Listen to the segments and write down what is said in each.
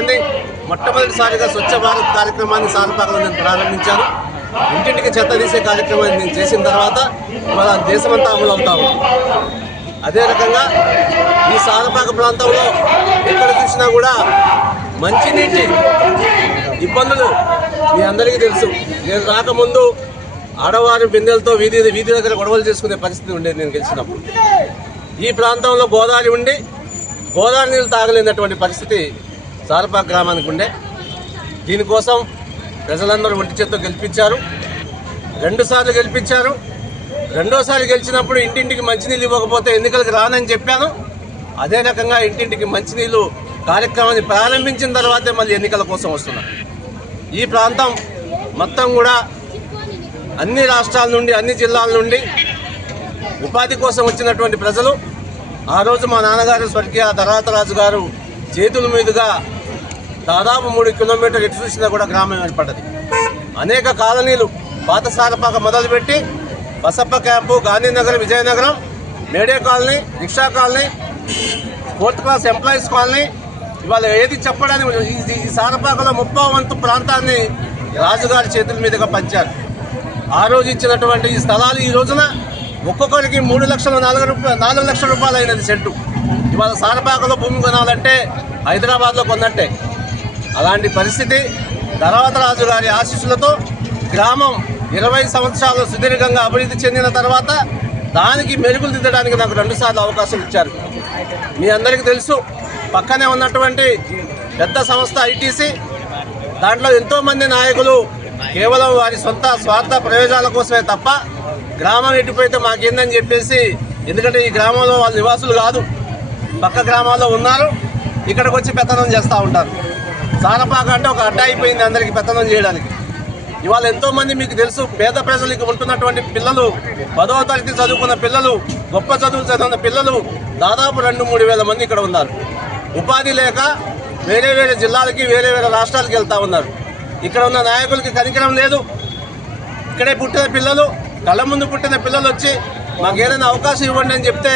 కార్యక్రమాన్ని మొట్టమొదటిసారిగా స్వచ్ఛ భారత్ కార్యక్రమాన్ని సారపాకలో నేను ప్రారంభించాను. ఇంటింటికి చెత్త తీసే కార్యక్రమాన్ని నేను చేసిన తర్వాత మన దేశమంతా అమలు అవుతా ఉంది. అదే రకంగా ఈ సారపాక ప్రాంతంలో ఎక్కడ చూసినా కూడా మంచినీటి ఇబ్బందులు మీ అందరికీ తెలుసు. నేను రాకముందు ఆడవారి బిందెలతో వీధి దగ్గర గొడవలు చేసుకునే పరిస్థితి ఉండేది నేను గెలిచినప్పుడు. ఈ ప్రాంతంలో గోదావరి ఉండి గోదావరి నీళ్ళు తాగలేనటువంటి పరిస్థితి సారపాక గ్రామానికి ఉండే. దీనికోసం ప్రజలందరూ ఒంటి చేత్తో గెలిపించారు. 2 సార్లు గెలిపించారు. రెండోసారి గెలిచినప్పుడు ఇంటింటికి మంచినీళ్ళు ఇవ్వకపోతే ఎన్నికలకు రానని చెప్పాను. అదే రకంగా ఇంటింటికి మంచినీళ్ళు కార్యక్రమాన్ని ప్రారంభించిన తర్వాతే మళ్ళీ ఎన్నికల కోసం వస్తున్నాం. ఈ ప్రాంతం మొత్తం కూడా అన్ని రాష్ట్రాల నుండి అన్ని జిల్లాల నుండి ఉపాధి కోసం వచ్చినటువంటి ప్రజలు ఆ రోజు మా నాన్నగారు స్వర్గీయ ధరాతరాజు గారు చేతుల మీదుగా దాదాపు 3 కిలోమీటర్లు ఎటు చూసినా కూడా గ్రామం ఏర్పడ్డది. అనేక కాలనీలు పాత సారపాక మొదలుపెట్టి Basappa camp, Gandhinagar, Vijayanagaram, May Day colony, rickshaw colony, 4th class employees colony, ఇవాళ ఏది చెప్పడానికి ఈ సారపాకలో 30వ వంతు ప్రాంతాన్ని రాజుగారి చేతుల మీదుగా పంచారు. ఆ రోజు ఇచ్చినటువంటి ఈ స్థలాలు ఈ రోజున ఒక్కొక్కరికి 3,04,00,000 లక్షల రూపాయలు అయినది సెంటు. ఇవాళ సారపాకలో భూమి కొనాలంటే హైదరాబాద్లో కొన్నట్టే. అలాంటి పరిస్థితి ధరావతరాజు గారి ఆశీస్సులతో గ్రామం 20 సంవత్సరాలు సుదీర్ఘంగా అభివృద్ధి చెందిన తర్వాత దానికి మెరుగులు దిద్దడానికి నాకు 2 సార్లు అవకాశం ఇచ్చారు. మీ అందరికీ తెలుసు, పక్కనే ఉన్నటువంటి పెద్ద సంస్థ ఐటీసీ, దాంట్లో ఎంతోమంది నాయకులు కేవలం వారి సొంత స్వార్థ ప్రయోజనాల కోసమే తప్ప గ్రామం ఎటుపోయితే మాకేందని చెప్పేసి, ఎందుకంటే ఈ గ్రామంలో వాళ్ళు నివాసులు కాదు, పక్క గ్రామాల్లో ఉన్నారు, ఇక్కడికి వచ్చి పెత్తనం చేస్తూ ఉంటారు. సారపాక అంటే ఒక అడ్డ అయిపోయింది అందరికీ పెత్తనం చేయడానికి. ఇవాళ ఎంతోమంది మీకు తెలుసు, పేద ప్రజలకు ఉంటున్నటువంటి పిల్లలు, 10వ తరగతి చదువుకున్న పిల్లలు, గొప్ప చదువులు చదివిన పిల్లలు దాదాపు 2-3 వేల మంది ఇక్కడ ఉన్నారు. ఉపాధి లేక వేరే జిల్లాలకి వేరే రాష్ట్రాలకు వెళ్తూ ఉన్నారు. ఇక్కడ ఉన్న నాయకులకి కనికరం లేదు. ఇక్కడే పుట్టిన పిల్లలు, కళ్ళ ముందు పుట్టిన పిల్లలు వచ్చి మాకు ఏదైనా అవకాశం ఇవ్వండి అని చెప్తే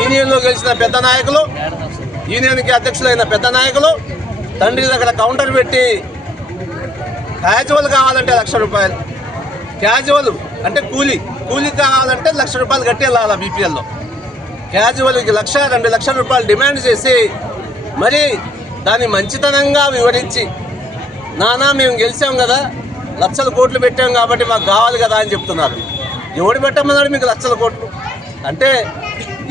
యూనియన్లో గెలిచిన పెద్ద నాయకులు, యూనియన్కి అధ్యక్షులైన పెద్ద నాయకులు తండ్రి దగ్గర కౌంటర్ పెట్టి క్యాజువల్ కావాలంటే 1,00,000 రూపాయలు, క్యాజువల్ అంటే కూలీ కావాలంటే 1,00,000 రూపాయలు కట్టి వెళ్ళాలి. బీపీఎల్లో క్యాజువల్కి 1,00,000-2 లక్షల రూపాయలు డిమాండ్ చేసి మరి దాన్ని మంచితనంగా వివరించి, నానా మేము గెలిచాం కదా, లక్షల కోట్లు పెట్టాం కాబట్టి మాకు కావాలి కదా అని చెప్తున్నారు. ఎవడు పెట్టమన్నాడు మీకు 1,00,000 కోట్లు? అంటే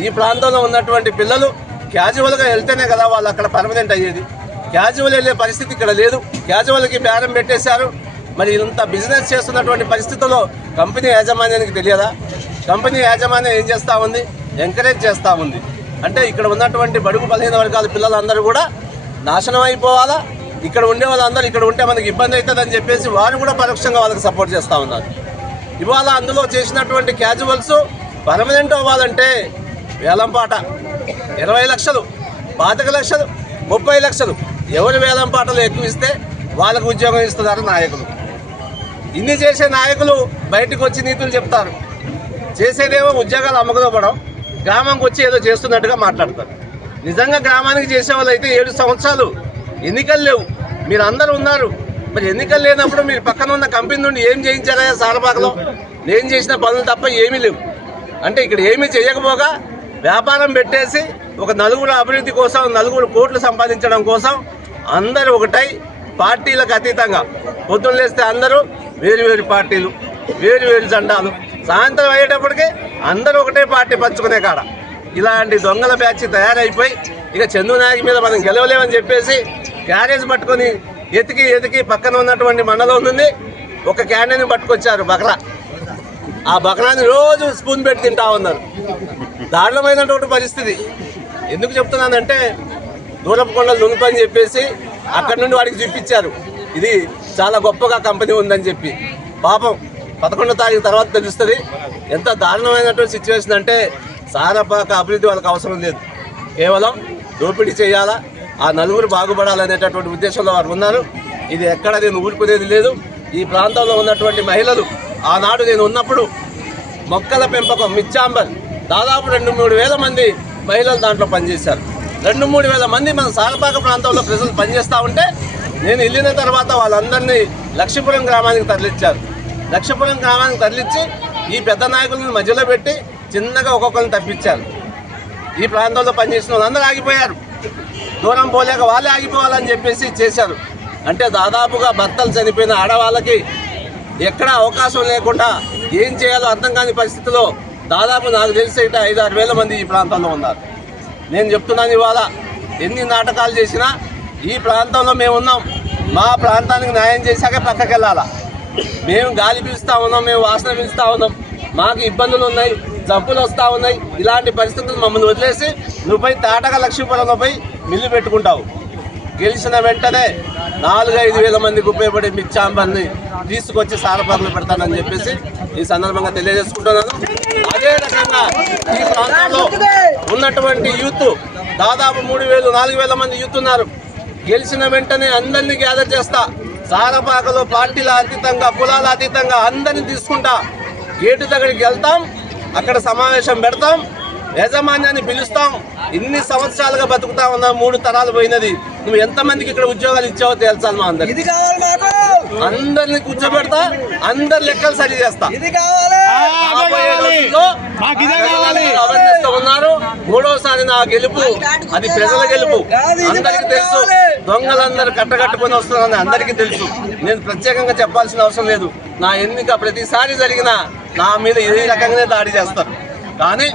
ఈ ప్రాంతంలో ఉన్నటువంటి పిల్లలు క్యాజువల్గా వెళ్తేనే కదా వాళ్ళు అక్కడ పర్మనెంట్ అయ్యేది. క్యాజువల్ వెళ్ళే పరిస్థితి ఇక్కడ లేదు. క్యాజువల్కి బేరం పెట్టేశారు. మరి ఇంత బిజినెస్ చేస్తున్నటువంటి పరిస్థితుల్లో కంపెనీ యాజమాన్యానికి తెలియదా? కంపెనీ యాజమాన్యం ఏం చేస్తూ ఉంది? ఎంకరేజ్ చేస్తూ ఉంది. అంటే ఇక్కడ ఉన్నటువంటి బడుగు బలహీన వర్గాల పిల్లలందరూ కూడా నాశనం అయిపోవాలా, ఇక్కడ ఉండే వాళ్ళందరూ ఇక్కడ ఉంటే మనకి ఇబ్బంది అవుతుందని చెప్పేసి వారు కూడా పరోక్షంగా వాళ్ళకి సపోర్ట్ చేస్తూ ఉన్నారు. ఇవాళ అందులో చేసినటువంటి క్యాజువల్స్ పర్మనెంట్ అవ్వాలంటే వేలంపాట 20 లక్షలు, 25 లక్షలు, 30 లక్షలు, ఎవరు వేలంపాటలు ఎక్కువ ఇస్తే వాళ్ళకు ఉద్యోగం ఇస్తున్నారు నాయకులు. ఇన్ని చేసే నాయకులు బయటకు వచ్చి నీతులు చెప్తారు, చేసేదేమో ఉద్యోగాలు అమ్మకదోపడం, గ్రామంకి వచ్చి ఏదో చేస్తున్నట్టుగా మాట్లాడతారు. నిజంగా గ్రామానికి చేసేవాళ్ళు అయితే 7 సంవత్సరాలు ఎన్నికలు లేవు, మీరు అందరూ ఉన్నారు. మరి ఎన్నికలు లేనప్పుడు మీరు పక్కన ఉన్న కంపెనీ నుండి ఏం చేయించారా సారపాకలో? నేను చేసిన పనులు తప్ప ఏమీ లేవు. అంటే ఇక్కడ ఏమీ చేయకపోగా వ్యాపారం పెట్టేసి ఒక నలుగురు అభివృద్ధి కోసం, 4 కోట్లు సంపాదించడం కోసం అందరూ ఒకటై పార్టీలకు అతీతంగా పొద్దున్న లేస్తే అందరూ వేరు పార్టీలు, వేరు జెండాలు, సాయంత్రం అయ్యేటప్పటికి అందరూ ఒకటే పార్టీ పంచుకునే కాడ ఇలాంటి దొంగల బ్యాచ్ తయారైపోయి ఇక చంద్రనాయక్ మీద మనం గెలవలేమని చెప్పేసి క్యారేజ్ పట్టుకొని ఎతికి పక్కన ఉన్నటువంటి మండలం ఉంది, ఒక క్యాండిని పట్టుకొచ్చారు బకరా. ఆ బకరాన్ని రోజు స్పూన్ పెట్టి తింటా ఉన్నారు. దారుణమైనటువంటి పరిస్థితి. ఎందుకు చెప్తున్నానంటే దూరపు కొండలు నునుపని చెప్పేసి అక్కడి నుండి వాడికి చూపించారు, ఇది చాలా గొప్పగా కంపెనీ ఉందని చెప్పి. పాపం 11వ తారీఖు తర్వాత తెలుస్తుంది ఎంత దారుణమైనటువంటి సిచ్యువేషన్. అంటే సారపాక అభివృద్ధి వాళ్ళకి అవసరం లేదు, కేవలం దోపిడీ చేయాలా, ఆ నలుగురు బాగుపడాలనేటటువంటి ఉద్దేశంలో వారు ఉన్నారు. ఇది ఎక్కడ నేను ఊరుకునేది లేదు. ఈ ప్రాంతంలో ఉన్నటువంటి మహిళలు ఆనాడు నేను ఉన్నప్పుడు మొక్కల పెంపకం మిచ్చాంబర్ దాదాపు 2-3 వేల మంది మహిళలు దాంట్లో పనిచేశారు. 2-3 వేల మంది మన సారపాక ప్రాంతంలో ప్రజలు పనిచేస్తూ ఉంటే నేను వెళ్ళిన తర్వాత వాళ్ళందరినీ లక్ష్మీపురం గ్రామానికి తరలించారు. లక్ష్మీపురం గ్రామానికి తరలించి ఈ పెద్ద నాయకులను మధ్యలో పెట్టి చిన్నగా ఒక్కొక్కరిని తప్పించారు. ఈ ప్రాంతంలో పనిచేసిన వాళ్ళందరూ ఆగిపోయారు. దూరం పోలేక వాళ్ళే ఆగిపోవాలని చెప్పేసి చేశారు. అంటే దాదాపుగా భర్తలు చనిపోయిన ఆడవాళ్ళకి ఎక్కడ అవకాశం లేకుండా ఏం చేయాలో అర్థం కాని పరిస్థితిలో దాదాపు నాకు తెలిసి 5-6 వేల మంది ఈ ప్రాంతంలో ఉన్నారు. నేను చెప్తున్నాను, ఇవాళ ఎన్ని నాటకాలు చేసినా ఈ ప్రాంతంలో మేము ఉన్నాం. మా ప్రాంతానికి న్యాయం చేశాక పక్కకి వెళ్ళాలా. మేము గాలి పీలుస్తూ ఉన్నాం, మేము వాసన పీలుస్తూ ఉన్నాం, మాకు ఇబ్బందులు ఉన్నాయి, జబ్బులు వస్తూ ఉన్నాయి. ఇలాంటి పరిస్థితులు మమ్మల్ని వదిలేసి నువ్వు పోయి తాటగా లక్ష్మీపురంలో పోయి మిల్లు పెట్టుకుంటావు. గెలిచిన వెంటనే 4-5 వేల మందికి ఉపయోగపడే మిర్చాంబర్ని తీసుకొచ్చి సారపాకలు పెడతానని చెప్పేసి ఈ సందర్భంగా తెలియజేసుకుంటున్నాను. అదే రకంగా ఈ ప్రాంతంలో ఉన్నటువంటి యూత్ దాదాపు 3,000-4 వేల మంది యూత్ ఉన్నారు. గెలిచిన వెంటనే అందరినీ గ్యాదర్ చేస్తా. సారపాకలో పార్టీల అతీతంగా, కులాల అతీతంగా అందరినీ తీసుకుంటా. గేటు దగ్గరికి వెళ్తాం, అక్కడ సమావేశం పెడతాం, యాజమాన్యాన్ని పిలుస్తాం. ఇన్ని సంవత్సరాలుగా బతుకుతా ఉన్నాం, 3 తరాలు పోయినది. నువ్వు ఎంతమందికి ఇక్కడ ఉద్యోగాలు ఇచ్చావో తేల్చాలి. మా అందరిని కూర్చోబెడతా, అందరి లెక్కలు సరి చేస్తా. ఉన్నారు 3వసారి నా గెలుపు, అది ప్రజల గెలుపు. అందరికీ తెలుసు, దొంగలందరూ కట్టకట్టుకొని వస్తున్నారని అందరికీ తెలుసు. నేను ప్రత్యేకంగా చెప్పాల్సిన అవసరం లేదు. నా ఎన్నిక ప్రతిసారి జరిగినా నా మీద ఏ రకంగానే దాడి చేస్తారు. కానీ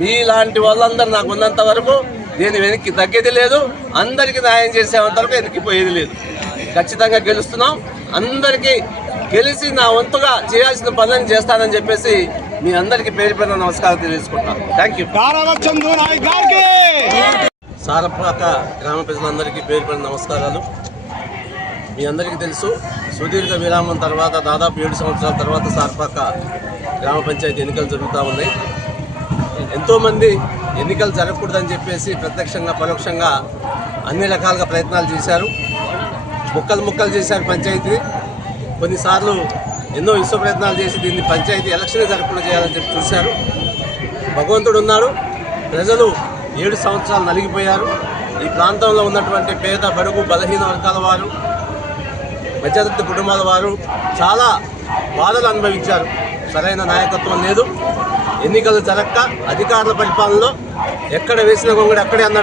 మీలాంటి వాళ్ళందరూ నాకు ఉన్నంత వరకు నేను వెనక్కి తగ్గేది లేదు. అందరికీ న్యాయం చేసేంత వరకు వెనక్కిపోయేది లేదు. ఖచ్చితంగా గెలుస్తున్నాం. అందరికీ గెలిచి నా వంతుగా చేయాల్సిన పనులను చేస్తానని చెప్పేసి మీ అందరికీ పేరు పేరున నమస్కారం తెలియజేసుకుంటాను. Thank you. సారపాక గ్రామ ప్రజలందరికీ పేరు పేరున నమస్కారాలు. మీ అందరికీ తెలుసు, సుదీర్ఘ విరామం తర్వాత దాదాపు 7 సంవత్సరాల తర్వాత సారపాక గ్రామ పంచాయతీ ఎన్నికలు జరుగుతూ ఉన్నాయి. ఎంతోమంది ఎన్నికలు జరగకూడదని చెప్పేసి ప్రత్యక్షంగా పరోక్షంగా అన్ని రకాలుగా ప్రయత్నాలు చేశారు. ముక్కలు చేశారు పంచాయతీ. కొన్నిసార్లు ఎన్నో విశ్వ ప్రయత్నాలు చేసి దీన్ని పంచాయతీ ఎలక్షన్ జరగకుండా చేయాలని చెప్పి చూశారు. భగవంతుడు ఉన్నాడు. ప్రజలు 7 సంవత్సరాలు నలిగిపోయారు. ఈ ప్రాంతంలో ఉన్నటువంటి పేద, బడుగు, బలహీన వర్గాల వారు, మధ్యతరగతి కుటుంబాల వారు చాలా బాధలు అనుభవించారు. సరైన నాయకత్వం లేదు. ఎన్నికలు జరగక అధికారుల పరిపాలనలో ఎక్కడ వేసిన గొంగడి అక్కడే అన్నారు.